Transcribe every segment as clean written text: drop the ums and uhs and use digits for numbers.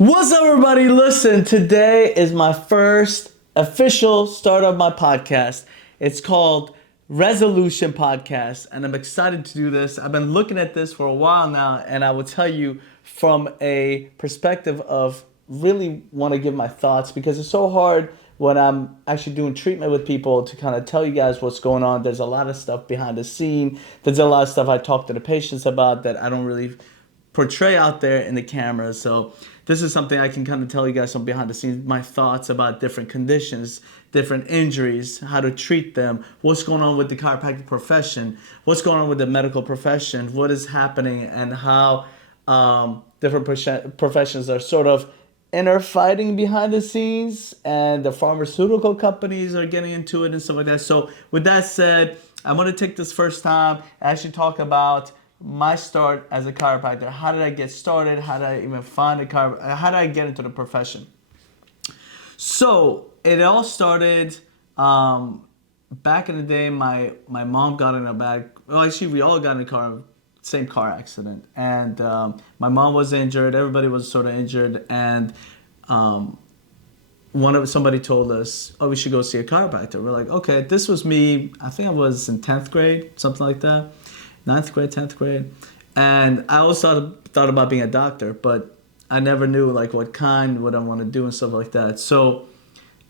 What's up, everybody? Listen, today is my first official start of my podcast. It's called Resolution Podcast, and I'm excited to do this. I've been looking at this for a while now, and I will tell you from a perspective of really want to give my thoughts because it's so hard when I'm actually doing treatment with people to kind of tell you guys what's going on. There's a lot of stuff behind the scene. There's a lot of stuff I talk to the patients about that I don't really portray out there in the camera. So this is something I can kind of tell you guys some behind the scenes, my thoughts about different conditions, different injuries, how to treat them, what's going on with the chiropractic profession, what's going on with the medical profession, what is happening, and how different professions are sort of inner fighting behind the scenes, and the pharmaceutical companies are getting into it and stuff like that. So with that said, I'm going to take this first time and actually talk about my start as a chiropractor. How did I get started? How did I even find a chiropractor? How did I get into the profession? So it all started back in the day. My mom got in a bad. Well, actually, we all got in a same car accident, and my mom was injured. Everybody was sort of injured, and somebody told us, "Oh, we should go see a chiropractor." We're like, "Okay." This was me. I think I was in 10th grade, something like that. 9th grade, 10th grade. And I always thought about being a doctor, but I never knew like what I want to do and stuff like that. So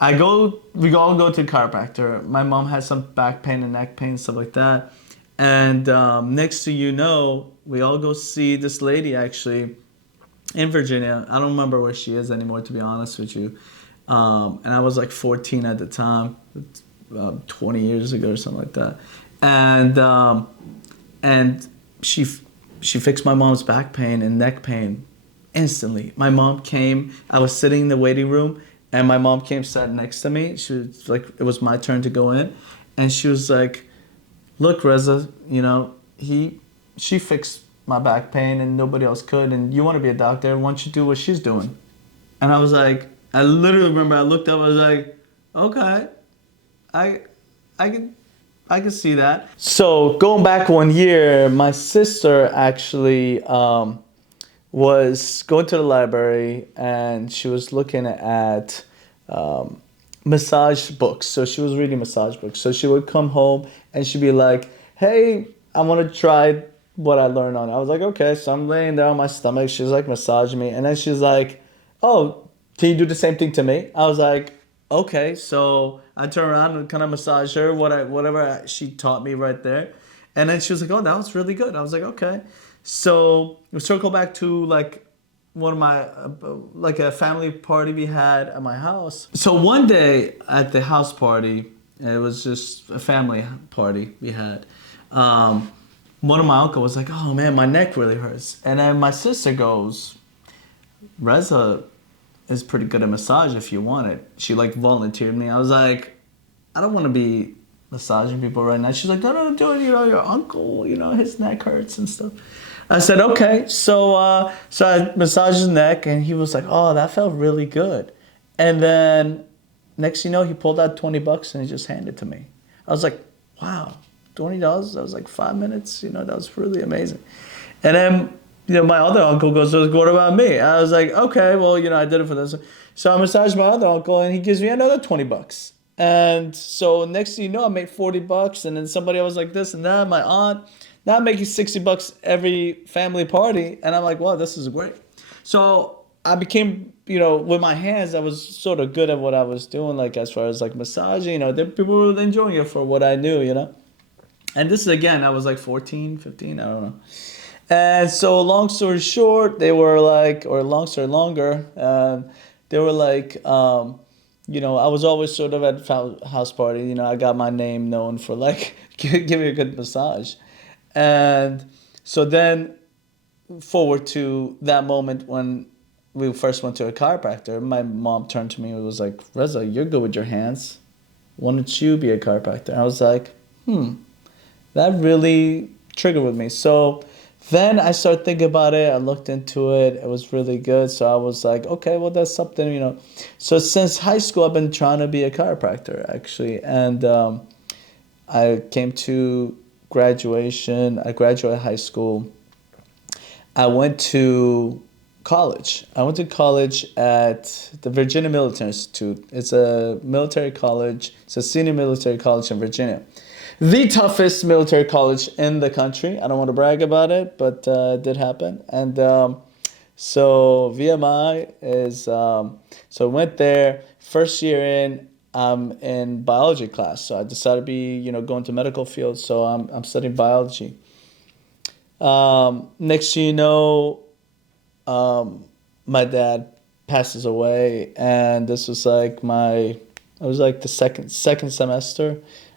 we all go to a chiropractor. My mom has some back pain and neck pain and stuff like that. And next to we all go see this lady actually in Virginia. I don't remember where she is anymore, to be honest with you. And I was like 14 at the time, 20 years ago or something like that. And she fixed my mom's back pain and neck pain instantly. My mom came. I was sitting in the waiting room, and my mom came, sat next to me. She was like, it was my turn to go in, and she was like, "Look, Reza, she fixed my back pain, and nobody else could. And you want to be a doctor? Why don't you do what she's doing?" And I was like, I literally remember I looked up. I was like, "Okay, I can see that." So going back 1 year, my sister actually was going to the library, and she was looking at massage books. So she was reading massage books. So she would come home and she'd be like, "Hey, I want to try what I learned on it." I was like, "Okay." So I'm laying there on my stomach. She's like massaging me. And then she's like, "Oh, can you do the same thing to me?" I was like, "Okay." So I turned around and kind of massaged her, whatever she taught me right there. And then she was like, "Oh, that was really good." I was like, "Okay." So we circle back to like one of my, like a family party we had at my house. So one day at the house party, it was just a family party we had. One of my uncle was like, "Oh man, my neck really hurts." And then my sister goes, "Reza is pretty good at massage if you want it." She like volunteered me. I was like, "I don't want to be massaging people right now." She's like, "No, do it. Your uncle, his neck hurts and stuff." I said, "Okay." So I massaged his neck, and he was like, "Oh, that felt really good." And then next thing you know, he pulled out $20 and he just handed it to me. I was like, "Wow, $20? That was like 5 minutes. That was really amazing." And then my other uncle goes, "What about me?" I was like, "Okay, well, I did it for this." So I massaged my other uncle, and he gives me another $20. And so next thing you know, I made $40, and then somebody else was like this and that. My aunt, now I'm making $60 every family party, and I'm like, "Wow, this is great." So I became, with my hands, I was sort of good at what I was doing, like as far as like massaging. People were enjoying it for what I knew. And this is again, I was like 14, 15, I don't know. And so long story short, they were like, or long story longer, they were like, I was always sort of at house party. I got my name known for like, give me a good massage. And so then forward to that moment when we first went to a chiropractor, my mom turned to me and was like, "Reza, you're good with your hands. Why don't you be a chiropractor?" I was like, that really triggered with me. So then I started thinking about it. I looked into it. It was really good. So I was like, okay, well, that's something. So since high school, I've been trying to be a chiropractor, actually. And I came to graduation. I graduated high school. I went to college. I went to college at the Virginia Military Institute. It's a military college. It's a senior military college in Virginia. The toughest military college in the country. I don't want to brag about it, but it did happen. And so VMI is, so I went there. First year I'm in biology class. So I decided to be, going to medical field. So I'm studying biology. Next thing you know, my dad passes away, and this was like I was like the second semester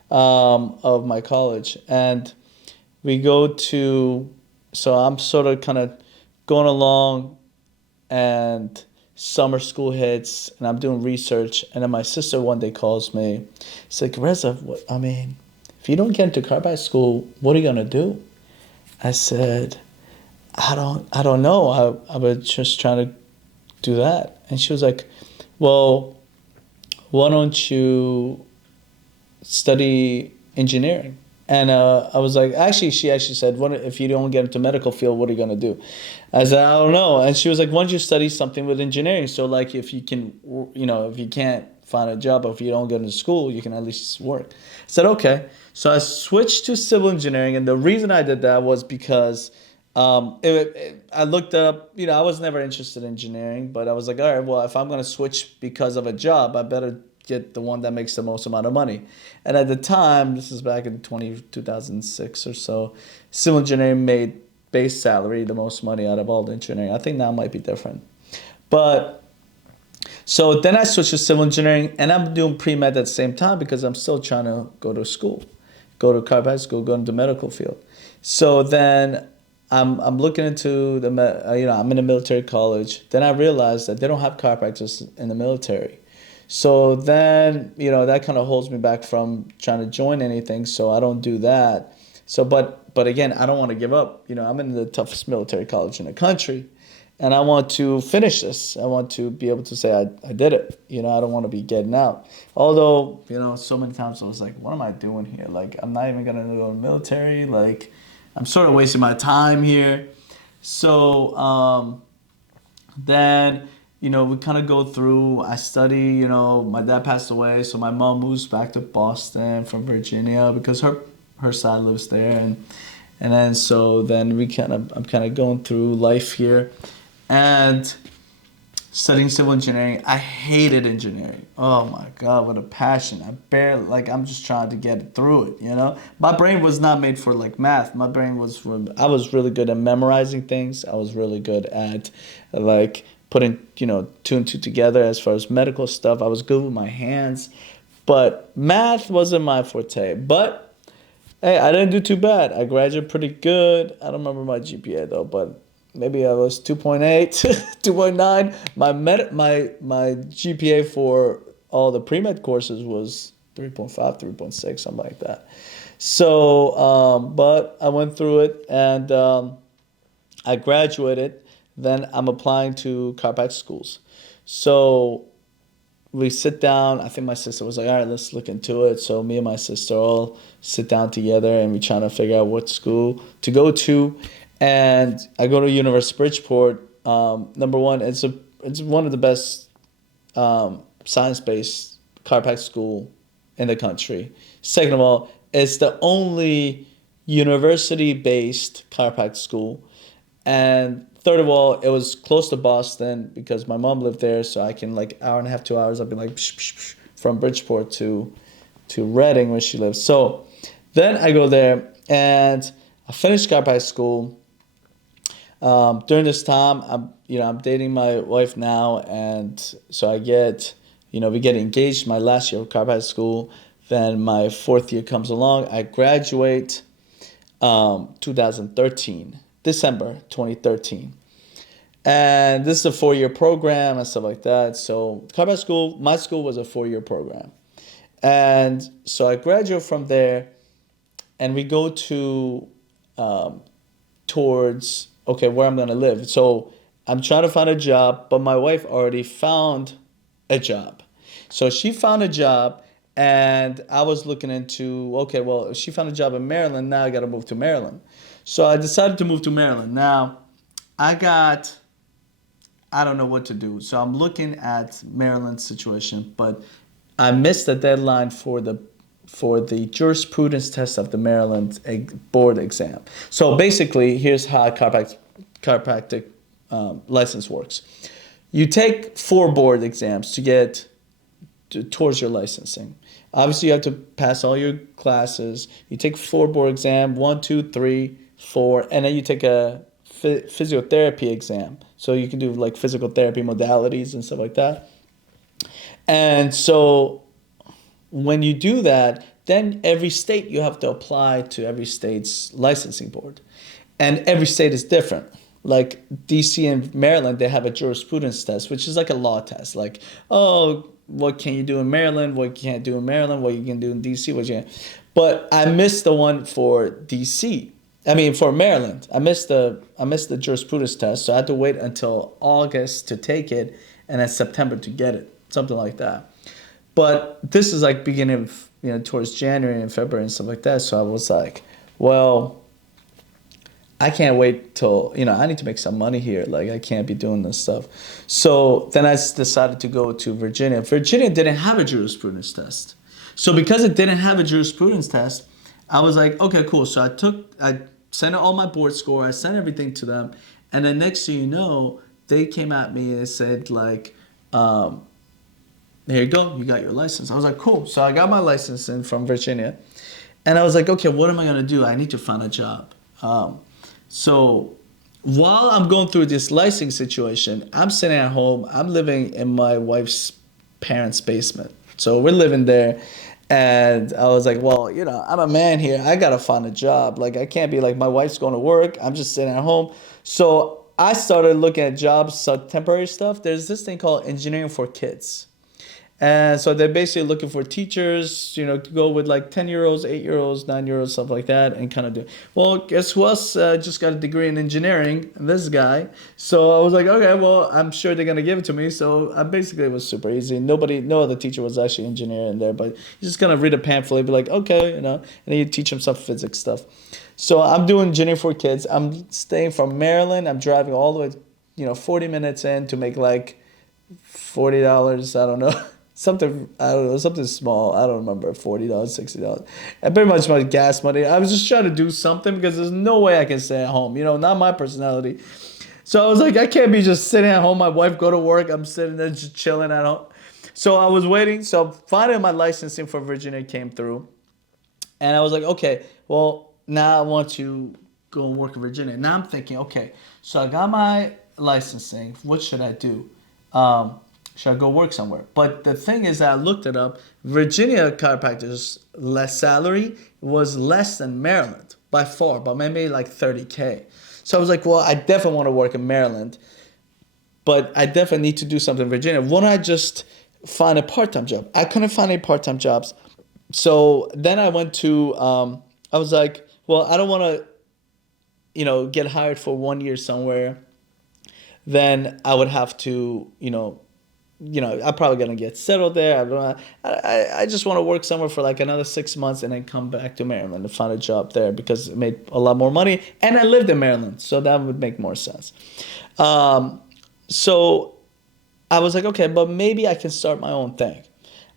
of my college, and we go to, so I'm sort of kind of going along, and summer school hits, and I'm doing research, and then my sister one day calls me. It's like, Reza, if you don't get into chiropractic school, what are you gonna do? I said, I don't know. I was just trying to do that. And she was like, well, why don't you study engineering? And I was like, she actually said, what if you don't get into medical field, what are you going to do? I said, I don't know. And she was like, why don't you study something with engineering? So like if you can, if you can't find a job, or if you don't get into school, you can at least work. I said, okay. So I switched to civil engineering. And the reason I did that was because I looked up, I was never interested in engineering, but I was like, all right, well, if I'm going to switch because of a job, I better get the one that makes the most amount of money. And at the time, this is back in 2006 or so, civil engineering made base salary the most money out of all the engineering. I think now might be different. But so then I switched to civil engineering, and I'm doing pre-med at the same time because I'm still trying to go to school, go to chiropractic school, go into the medical field. So then I'm looking into I'm in a military college. Then I realized that they don't have chiropractors in the military. So then, that kind of holds me back from trying to join anything. So I don't do that. So, but again, I don't want to give up. I'm in the toughest military college in the country, and I want to finish this. I want to be able to say I did it. I don't want to be getting out. Although, so many times I was like, what am I doing here? Like, I'm not even going to go to the military. Like, I'm sort of wasting my time here. So then, we kind of go through, I study, my dad passed away. So my mom moves back to Boston from Virginia because her side lives there. And then, so then I'm kind of going through life here and studying civil engineering. I hated engineering. Oh my God, what a passion. I'm just trying to get through it. My brain was not made for like math. My brain I was really good at memorizing things. I was really good at like putting, two and two together as far as medical stuff. I was good with my hands, but math wasn't my forte. But hey, I didn't do too bad. I graduated pretty good. I don't remember my GPA though, but maybe I was 2.8, 2.9. My GPA for all the pre-med courses was 3.5, 3.6, something like that. So, but I went through it, and I graduated. Then I'm applying to chiropractic schools. So we sit down. I think my sister was like, all right, let's look into it. So me and my sister all sit down together, and we trying to figure out what school to go to. And I go to University of Bridgeport. Number one, it's one of the best science-based chiropractic school in the country. Second of all, it's the only university-based chiropractic school. And third of all, it was close to Boston because my mom lived there, so I can like hour and a half, 2 hours. I'd be like psh, psh, psh, from Bridgeport to Reading where she lives. So then I go there and I finished chiropractic school. During this time, I'm dating my wife now, and so I get, we get engaged my last year of chiropractic school. Then my fourth year comes along. I graduate 2013, December 2013. And this is a 4-year program and stuff like that. So chiropractic school, my school was a 4-year program. And so I graduate from there, and we go to towards, okay, where I'm going to live. So I'm trying to find a job, but my wife already found a job. So she found a job, and I was looking into, okay, well, if she found a job in Maryland, now I got to move to Maryland. So I decided to move to Maryland. Now, I got I don't know what to do. So I'm looking at Maryland's situation, but I missed the deadline for the jurisprudence test of the Maryland board exam. So basically, here's how a chiropractic license works. You take 4 board exams to get towards your licensing. Obviously, you have to pass all your classes. You take 4 board exam, 1, 2, 3, 4, and then you take a physiotherapy exam. So you can do like physical therapy modalities and stuff like that. And so when you do that, then every state you have to apply to every state's licensing board. And every state is different. Like DC and Maryland, they have a jurisprudence test, which is like a law test. Like, oh, what can you do in Maryland? What you can't do in Maryland? What you can do in DC? What you can't. But I missed the one for DC. I mean, for Maryland, I missed the jurisprudence test, so I had to wait until August to take it, and then September to get it, something like that. But this is like beginning of, towards January and February and stuff like that. So I was like, well, I can't wait till, I need to make some money here. Like, I can't be doing this stuff. So then I decided to go to Virginia. Virginia didn't have a jurisprudence test. So because it didn't have a jurisprudence test, I was like, okay, cool. So I sent out all my board score. I sent everything to them. And then next thing you know, they came at me and said like, here you go, you got your license. I was like, cool. So I got my license in from Virginia. And I was like, okay, what am I going to do? I need to find a job. So while I'm going through this licensing situation, I'm sitting at home. I'm living in my wife's parents' basement. So we're living there. And I was like, well, I'm a man here. I got to find a job. Like, I can't be like, my wife's going to work. I'm just sitting at home. So I started looking at jobs, some temporary stuff. There's this thing called engineering for kids. And so they're basically looking for teachers, to go with like 10-year-olds, 8-year-olds, 9-year-olds, stuff like that, and kind of do. Well, guess who else just got a degree in engineering? This guy. So I was like, okay, well, I'm sure they're going to give it to me. So I basically, it was super easy. No other teacher was actually engineer in there, but you just kind of read a pamphlet, be like, okay, and then you teach them some physics stuff. So I'm doing engineering for kids. I'm staying from Maryland. I'm driving all the way, 40 minutes in to make like $40. I don't know. Something, I don't know, something small. I don't remember, $40, $60. And pretty much my gas money. I was just trying to do something because there's no way I can stay at home. Not my personality. So I was like, I can't be just sitting at home. My wife go to work. I'm sitting there just chilling at home. So I was waiting. So finally my licensing for Virginia came through. And I was like, okay, well, now I want to go and work in Virginia. Now I'm thinking, okay, so I got my licensing. What should I do? Should I go work somewhere? But the thing is that I looked it up. Virginia chiropractors' less salary was less than Maryland by far, but maybe like $30K. So I was like, well, I definitely want to work in Maryland, but I definitely need to do something in Virginia. Why don't I just find a part-time job? I couldn't find any part-time jobs. So then I went to, I was like, well, I don't want to, get hired for 1 year somewhere. Then I would have to, I'm probably gonna get settled there. I just want to work somewhere for like another 6 months and then come back to Maryland and find a job there because it made a lot more money and I lived in Maryland, so that would make more sense. So I was like, okay, but maybe I can start my own thing.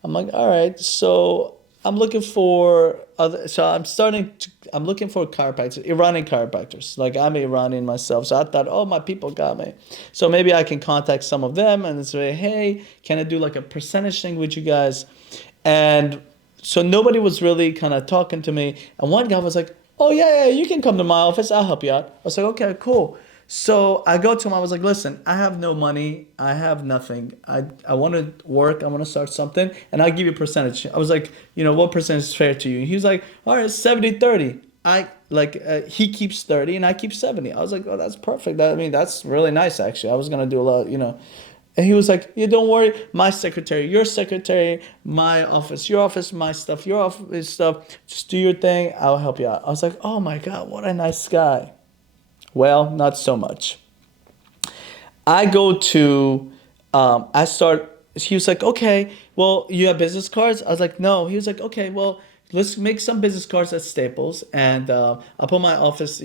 I'm like, all right, so I'm looking for I'm looking for chiropractors, Iranian chiropractors. Like I'm Iranian myself, so I thought, oh, my people got me. So maybe I can contact some of them and say, hey, can I do like a percentage thing with you guys? And so nobody was really kind of talking to me. And one guy was like, oh yeah, you can come to my office. I'll help you out. I was like, okay, cool. So I go to him. I was like, listen, I have no money. I have nothing. I want to work. I want to start something. And I'll give you a percentage. I was like, what percentage is fair to you? He was like, all right, 70-30. He keeps 30 and I keep 70. I was like, oh, that's perfect. That's really nice, actually. I was going to do a lot, And he was like, yeah, don't worry. My secretary, your secretary, my office, your office, my stuff, your office stuff. Just do your thing. I'll help you out. I was like, oh my God, what a nice guy. Well, not so much. I go to, he was like, okay, well, you have business cards? I was like, no. He was like, okay, well, let's make some business cards at Staples. And I'll put my office,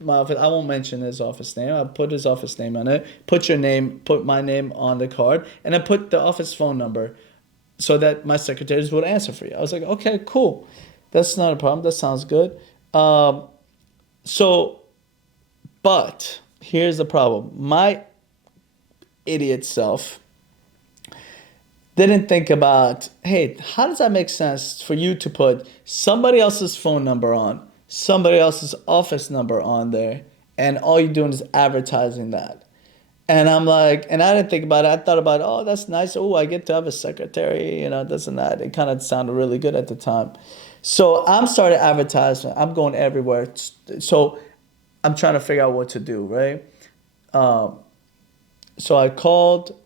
my office. I won't mention his office name. I put his office name on it. Put your name, put my name on the card, and I put the office phone number so that my secretaries would answer for you. I was like, okay, cool. That's not a problem. That sounds good. Um, so, but here's the problem. My idiot self didn't think about, hey, how does that make sense for you to put somebody else's phone number on, somebody else's office number on there, and all you're doing is advertising that? And I'm like, and I didn't think about it. I thought about, oh, that's nice. Oh, I get to have a secretary, this and that. It kind of sounded really good at the time. So I'm started advertising. I'm going everywhere. So I'm trying to figure out what to do, right? Um, so I called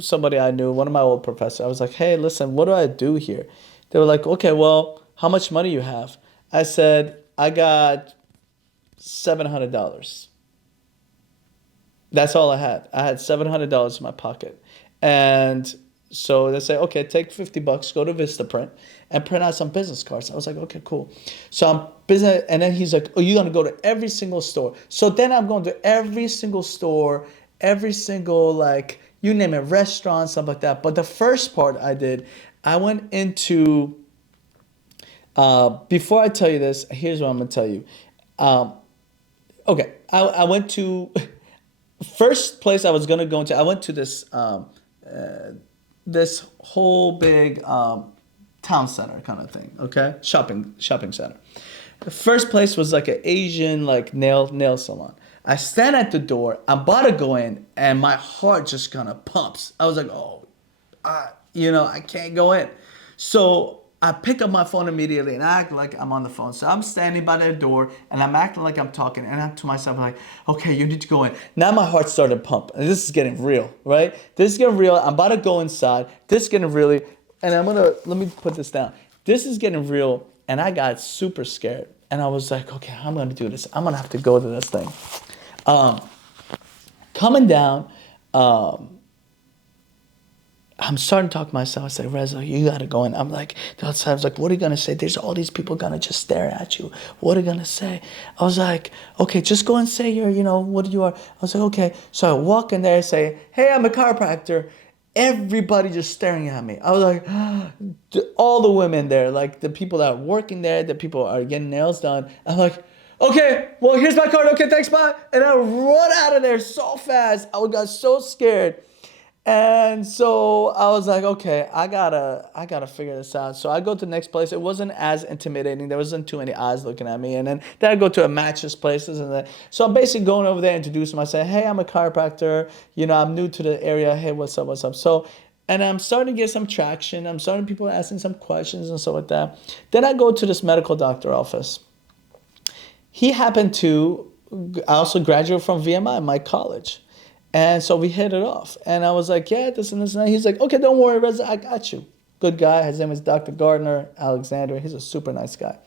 somebody I knew, one of my old professors. I was like, hey, listen, what do I do here? They were like, okay, well, how much money you have? I said, I got $700. That's all I had. I had $700 in my pocket. And so they say, okay, take $50, go to Vistaprint and print out some business cards. I was like, okay, cool. So I'm business, and then he's like, oh, you're gonna go to every single store. So then I'm going to every single store, every single, like, you name it, restaurant, stuff like that. But the first part I did, I went into, before I tell you this, here's what I'm gonna tell you. Um, okay, I went to, first place I was gonna go into, I went to this whole big town center kind of thing, okay? Shopping center. The first place was like an Asian like nail salon. I stand at the door, I'm about to go in, and my heart just kind of pumps. I was like, oh, I can't go in. So I pick up my phone immediately and I act like I'm on the phone. So I'm standing by their door and I'm acting like I'm talking, and I'm to myself like, okay, you need to go in. Now my heart started to pump, and this is getting real, right? This is getting real. I'm about to go inside. This is getting really, and let me put this down. This is getting real, and I got super scared. And I was like, okay, I'm gonna do this. I'm gonna have to go to this thing. Coming down, I'm starting to talk to myself. I say, Reza, you gotta go in. I'm like, the outside, I was like, what are you gonna say? There's all these people gonna just stare at you. What are you gonna say? I was like, okay, just go and say what you are. I was like, okay. So I walk in there and say, hey, I'm a chiropractor. Everybody just staring at me. I was like, all the women there, like the people that are working there, the people are getting nails done. I'm like, okay, well, here's my card. Okay, thanks, bye. And I run out of there so fast. I got so scared. And so I was like, okay, I gotta figure this out. So I go to the next place. It wasn't as intimidating. There wasn't too many eyes looking at me. And then I go to a mattress places, so I'm basically going over there, introducing myself. Hey, I'm a chiropractor. I'm new to the area. Hey, what's up? So, and I'm starting to get some traction. I'm starting people asking some questions and stuff like that. Then I go to this medical doctor office. He happened to, I also graduated from VMI, my college. And so we hit it off. And I was like, yeah, this and this and that. He's like, okay, don't worry, Reza, I got you. Good guy. His name is Dr. Gardner Alexander. He's a super nice guy.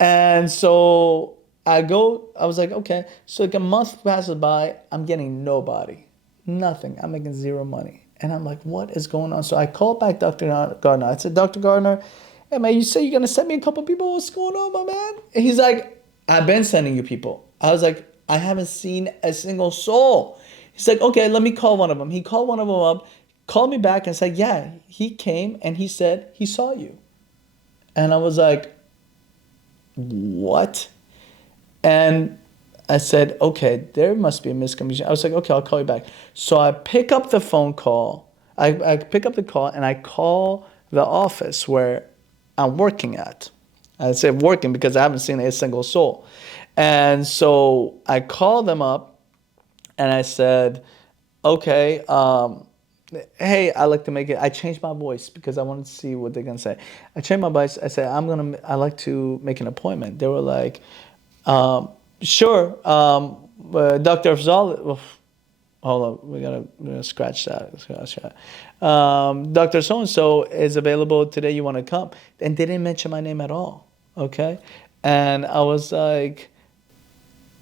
And so I was like, okay. So like a month passes by, I'm getting nobody. Nothing. I'm making zero money. And I'm like, what is going on? So I called back Dr. Gardner. I said, Dr. Gardner, hey, man, you say you're going to send me a couple people. What's going on, my man? And he's like, I've been sending you people. I was like, I haven't seen a single soul. He's like, okay, let me call one of them. He called one of them up, called me back and said, yeah, he came and he said he saw you. And I was like, what? And I said, okay, there must be a miscommunication. I was like, okay, I'll call you back. So I pick up the phone call. I pick up the call and I call the office where I'm working at. I say working because I haven't seen a single soul. And so I called them up and I said, okay, hey, I like to make it. I changed my voice because I wanted to see what they're gonna say. I changed my voice. I said, I like to make an appointment. They were like, sure, Dr. Afzal. Hold on, we're gonna scratch that. Dr. So-and-so is available today. You want to come? And they didn't mention my name at all. Okay, and I was like,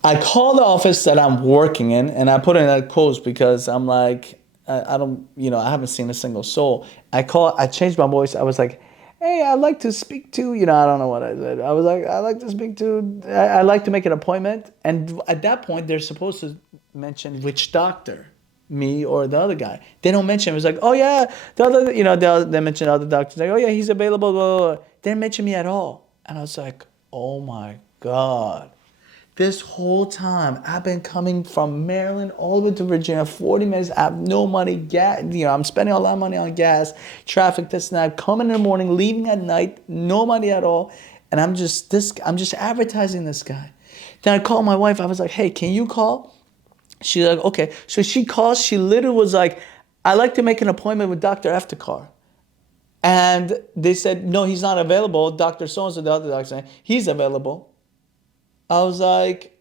I called the office that I'm working in, and I put in that quotes because I'm like, I don't, I haven't seen a single soul. I changed my voice. I was like, hey, I'd like to speak to, I don't know what I said. I was like, I'd like to speak to, I'd like to make an appointment. And at that point, they're supposed to mention which doctor, me or the other guy. They don't mention. It was like, oh yeah, the other, they mention other doctors. Like, oh yeah, he's available. Blah, blah, blah. They didn't mention me at all. And I was like, oh my God. This whole time, I've been coming from Maryland all the way to Virginia, 40 minutes. I have no money, gas. I'm spending a lot of money on gas, traffic, this and that. Coming in the morning, leaving at night, no money at all. And I'm just advertising this guy. Then I called my wife. I was like, hey, can you call? She's like, okay. So she calls. She literally was like, I'd like to make an appointment with Dr. Eftekar. And they said, no, he's not available. Dr. So-and-so, the other doctor, said, he's available. I was like,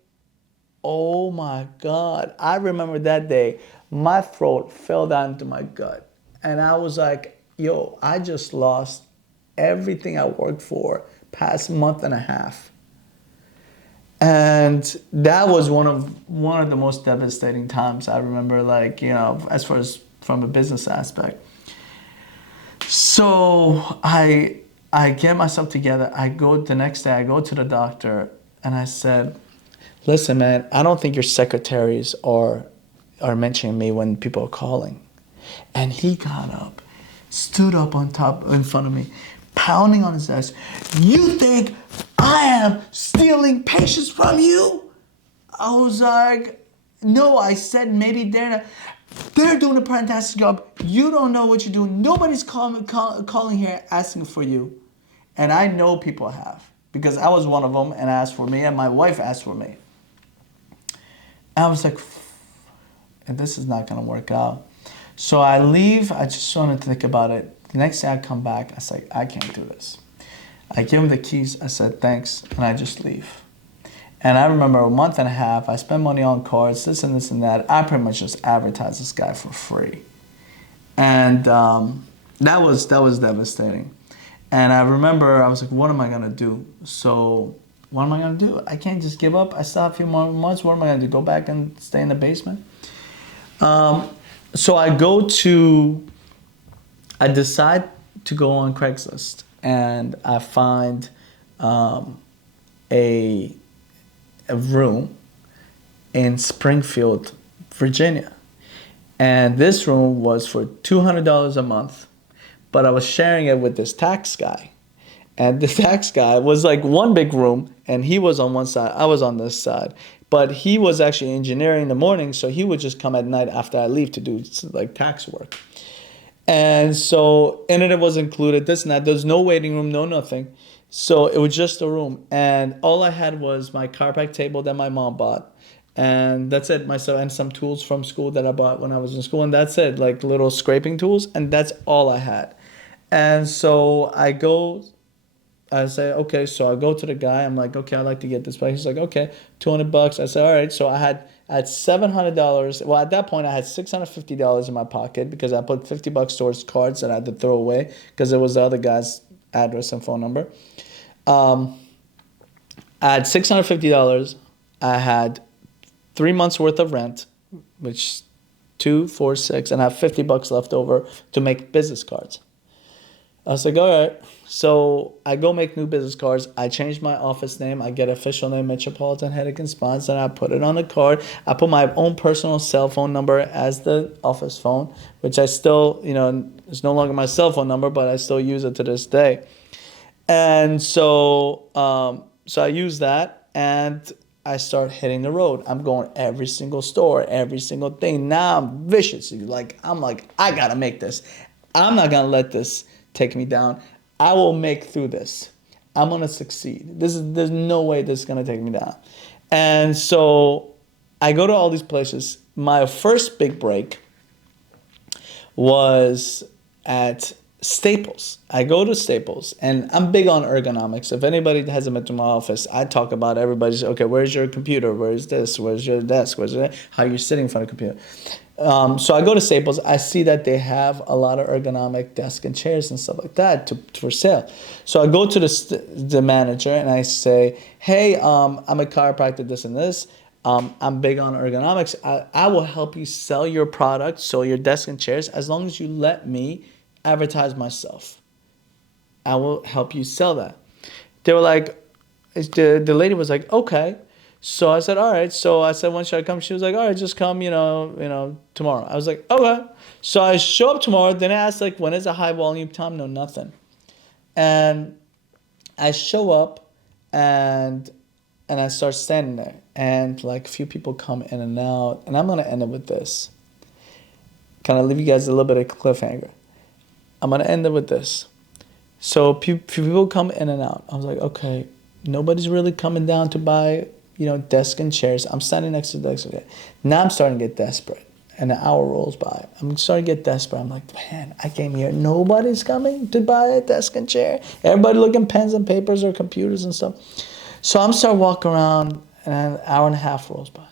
oh my God. I remember that day, my throat fell down into my gut. And I was like, yo, I just lost everything I worked for past month and a half. And that was one of the most devastating times I remember, like, as far as from a business aspect. So I get myself together. The next day, I go to the doctor and I said, listen, man, I don't think your secretaries are mentioning me when people are calling. And he got up, stood up in front of me, pounding on his desk. You think I am stealing patients from you? I was like, no, I said maybe they're doing a fantastic job. You don't know what you're doing. Nobody's calling here asking for you. And I know people have, because I was one of them and asked for me, and my wife asked for me. And I was like, and this is not going to work out. So I leave. I just wanted to think about it. The next day I come back. I say, I can't do this. I give him the keys. I said, thanks. And I just leave. And I remember a month and a half, I spent money on cards, this and that. I pretty much just advertised this guy for free. And that was devastating. And I remember I was like, what am I going to do? So what am I going to do? I can't just give up. I still have a few more months. What am I going to do? Go back and stay in the basement? So I decide to go on Craigslist. And I find a room in Springfield, Virginia. And this room was for $200 a month. But I was sharing it with this tax guy. And the tax guy was like one big room, and he was on one side, I was on this side. But he was actually engineering in the morning, so he would just come at night after I leave to do like tax work. And so internet was included, this and that. There's no waiting room, no nothing. So it was just a room. And all I had was my chiropractic table that my mom bought. And that's it. Myself and some tools from school that I bought when I was in school. And that's it, like little scraping tools. And that's all I had. And so I say, okay, so I go to the guy. I'm like, okay, I'd like to get this back. He's like, okay, $200. I said, all right. So I had $700. Well, at that point, I had $650 in my pocket because I put $50 towards cards that I had to throw away because it was the other guy's address and phone number. I had $650. I had 3 months worth of rent, which 2, 4, 6, and I have $50 left over to make business cards. I was like, all right. So I go make new business cards. I change my office name. I get official name Metropolitan Headache and Spines, and I put it on the card. I put my own personal cell phone number as the office phone, which I still, it's no longer my cell phone number, but I still use it to this day. And so I use that, and I start hitting the road. I'm going every single store, every single thing. Now I'm vicious. I'm like, I gotta make this. I'm not gonna let this take me down. I will make through this. I'm gonna succeed. There's no way this is gonna take me down. And so I go to all these places. My first big break was at Staples. I go to Staples, and I'm big on ergonomics. If anybody hasn't been to my office, I talk about everybody's, okay, where's your computer? Where's this? Where's your desk? Where's that? How you're sitting in front of a computer. So I go to Staples. I see that they have a lot of ergonomic desks and chairs and stuff like that for sale. So I go to the manager and I say, hey, I'm a chiropractor, this and this. I'm big on ergonomics. I will help you sell your product, so your desk and chairs, as long as you let me advertise myself. I will help you sell that. They were like, the lady was like, okay. So I said, all right. So I said, when should I come? She was like, all right, just come, tomorrow. I was like, okay. So I show up tomorrow. Then I asked, like, when is a high volume time? No, nothing. And I show up and I start standing there. And like a few people come in and out. And I'm going to end it with this. Kind of leave you guys a little bit of cliffhanger. I'm going to end it with this. So few people come in and out. I was like, okay, nobody's really coming down to buy, desk and chairs. I'm standing next to the desk. Okay. Now I'm starting to get desperate. And an hour rolls by. I'm starting to get desperate. I'm like, man, I came here. Nobody's coming to buy a desk and chair. Everybody looking pens and papers or computers and stuff. So I'm starting walking around and an hour and a half rolls by.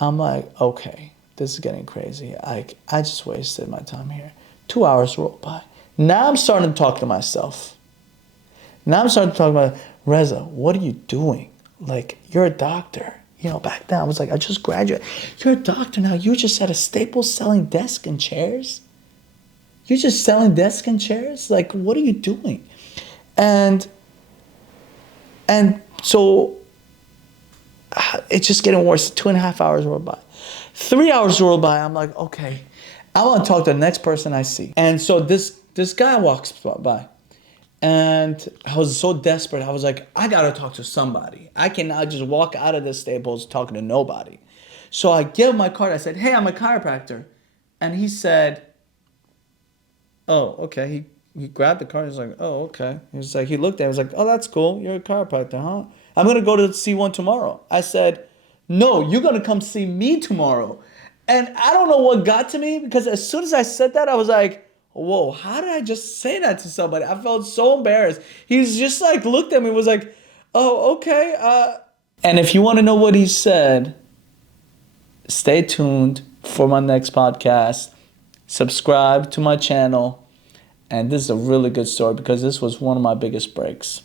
I'm like, okay, this is getting crazy. I just wasted my time here. 2 hours roll by. Now I'm starting to talk to myself. Now I'm starting to talk about, Reza, what are you doing? Like, you're a doctor. Back then I was like, I just graduated. You're a doctor now. You just at a Staples selling desk and chairs? You're just selling desk and chairs? Like, what are you doing? And so it's just getting worse. 2.5 hours roll by. 3 hours roll by. I'm like, okay, I want to talk to the next person I see. And so this guy walks by. And I was so desperate. I was like, I got to talk to somebody. I cannot just walk out of this Staples talking to nobody. So I give him my card. I said, hey, I'm a chiropractor. And he said, oh, okay. He grabbed the card. He was like, oh, okay. He was like, he looked at it. He was like, oh, that's cool. You're a chiropractor, huh? I'm going to go to see one tomorrow. I said, no, you're going to come see me tomorrow. And I don't know what got to me, because as soon as I said that, I was like, whoa, how did I just say that to somebody? I felt so embarrassed. He's just like looked at me and was like, oh, okay. And if you want to know what he said, stay tuned for my next podcast. Subscribe to my channel. And this is a really good story because this was one of my biggest breaks.